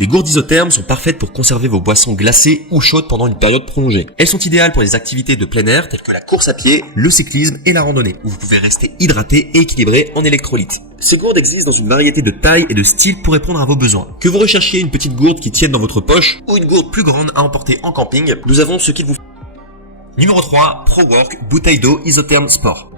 Les gourdes isothermes sont parfaites pour conserver vos boissons glacées ou chaudes pendant une période prolongée. Elles sont idéales pour les activités de plein air telles que la course à pied, le cyclisme et la randonnée, où vous pouvez rester hydraté et équilibré en électrolytes. Ces gourdes existent dans une variété de tailles et de styles pour répondre à vos besoins. Que vous recherchiez une petite gourde qui tienne dans votre poche ou une gourde plus grande à emporter en camping, nous avons ce qu'il vous faut. Numéro 3, ProWork bouteille d'eau isotherme sport.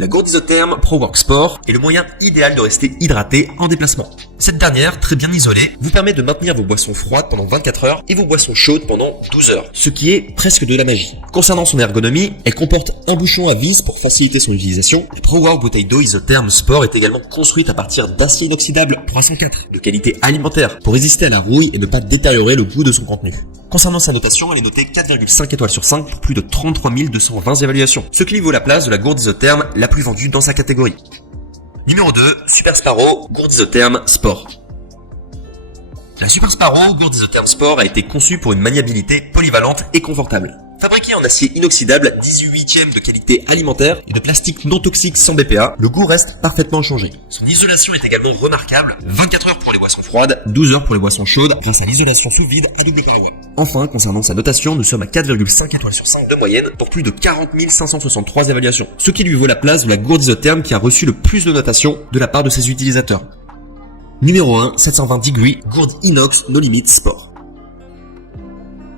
La gourde isotherme ProWork Sport est le moyen idéal de rester hydraté en déplacement. Cette dernière, très bien isolée, vous permet de maintenir vos boissons froides pendant 24 heures et vos boissons chaudes pendant 12 heures, ce qui est presque de la magie. Concernant son ergonomie, elle comporte un bouchon à vis pour faciliter son utilisation. La ProWork bouteille d'eau isotherme Sport est également construite à partir d'acier inoxydable 304, de qualité alimentaire, pour résister à la rouille et ne pas détériorer le goût de son contenu. Concernant sa notation, elle est notée 4,5 étoiles sur 5 pour plus de 33 220 évaluations, ce qui lui vaut la place de la gourde isotherme la plus vendue dans sa catégorie. Numéro 2, Super Sparrow gourde isotherme Sport. La Super Sparrow gourde isotherme Sport a été conçue pour une maniabilité polyvalente et confortable. Fabriquée en acier inoxydable 18e de qualité alimentaire et de plastique non toxique sans BPA, le goût reste parfaitement changé. Son isolation est également remarquable, 24 heures pour les boissons froides, 12 heures pour les boissons chaudes grâce à l'isolation sous vide à double paroi. Enfin, concernant sa notation, nous sommes à 4,5 étoiles sur 5 de moyenne pour plus de 40 563 évaluations, ce qui lui vaut la place de la gourde isotherme qui a reçu le plus de notations de la part de ses utilisateurs. Numéro 1, 720 degrés gourde inox No Limit Sport.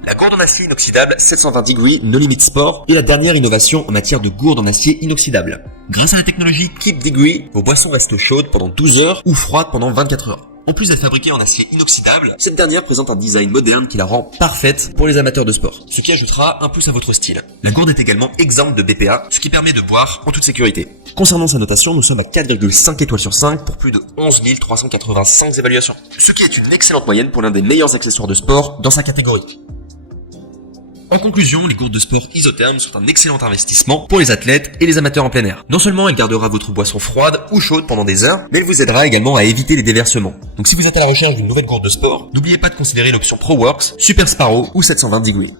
La gourde en acier inoxydable 720 degrés No Limit Sport est la dernière innovation en matière de gourde en acier inoxydable. Grâce à la technologie Keep Degree, vos boissons restent chaudes pendant 12 heures ou froides pendant 24 heures. En plus d'être fabriquée en acier inoxydable, cette dernière présente un design moderne qui la rend parfaite pour les amateurs de sport, ce qui ajoutera un plus à votre style. La gourde est également exempte de BPA, ce qui permet de boire en toute sécurité. Concernant sa notation, nous sommes à 4,5 étoiles sur 5 pour plus de 11 385 évaluations, ce qui est une excellente moyenne pour l'un des meilleurs accessoires de sport dans sa catégorie. En conclusion, les gourdes de sport isothermes sont un excellent investissement pour les athlètes et les amateurs en plein air. Non seulement elle gardera votre boisson froide ou chaude pendant des heures, mais elle vous aidera également à éviter les déversements. Donc si vous êtes à la recherche d'une nouvelle gourde de sport, n'oubliez pas de considérer l'option ProWorks, Super Sparrow ou 720 degrés.